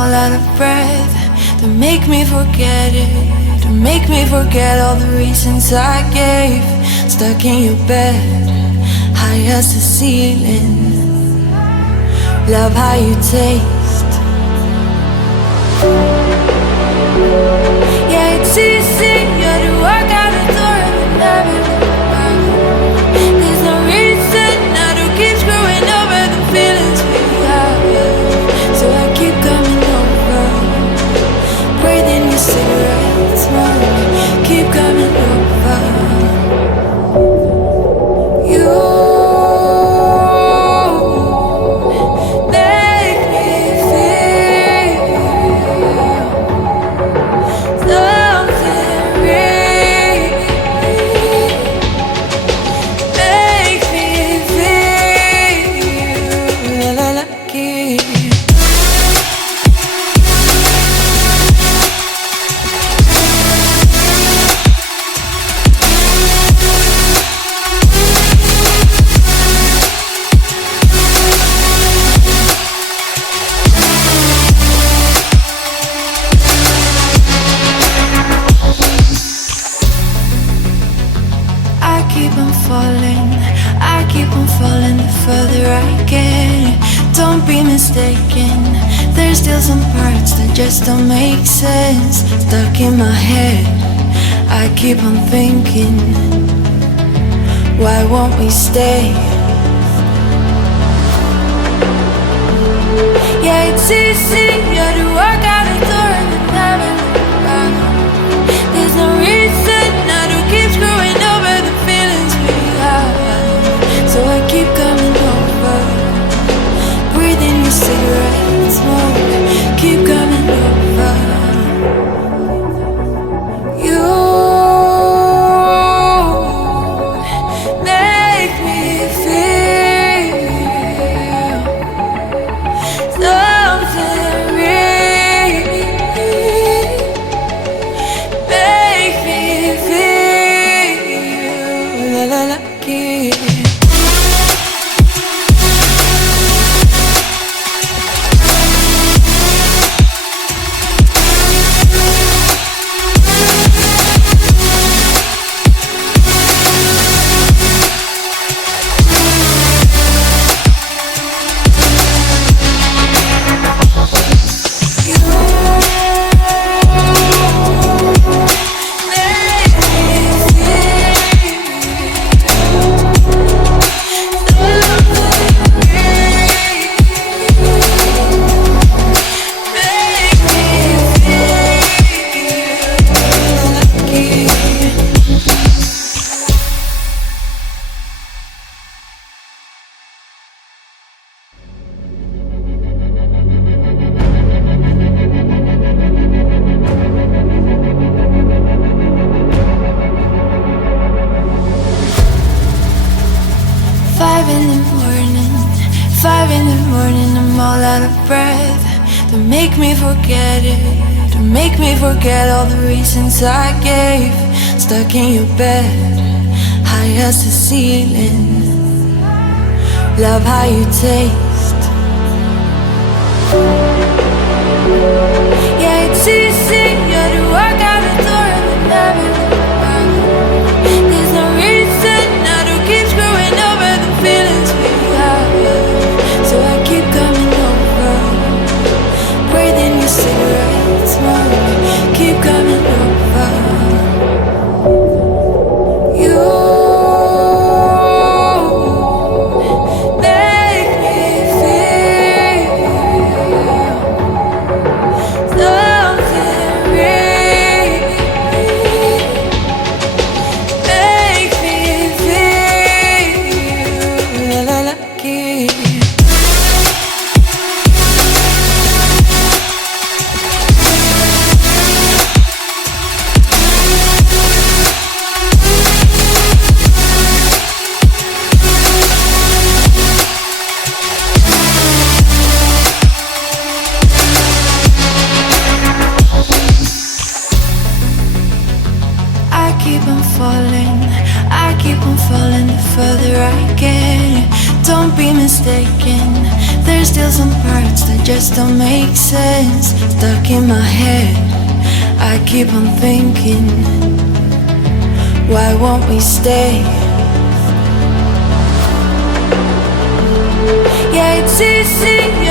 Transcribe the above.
all out of breath. Don't make me forget it. Don't make me forget all the reasons I gave. Stuck in your bed, high as the ceiling. Love how you taste. Yeah, it's easy, yeah, to walk out the door and never look back. There's no reason now to keep screwing over the feelings we have. So I keep coming over, breathing your cigarette smoke. Keep coming over. You just don't make sense. Stuck in my head, I keep on thinking, why won't we stay? Yeah, it's easy, yeah, to walk out the door and never look back. There's no reason now to keep screwing over the feelings we have. So I keep coming over, breathing your cigarette smoke. Keep coming over. You make me feel something real. Make me feel lucky. I gave, stuck in your bed, high as the ceiling. Love how you taste. Yeah, it's easy, yeah, to walk out the door and never look back. There's no reason now to keep screwing over the feelings we have. So I keep coming over, breathing your cigarette smoke. Keep coming over. You still some parts that just don't make sense. Stuck in my head, I keep on thinking, why won't we stay? Yeah, it's easy.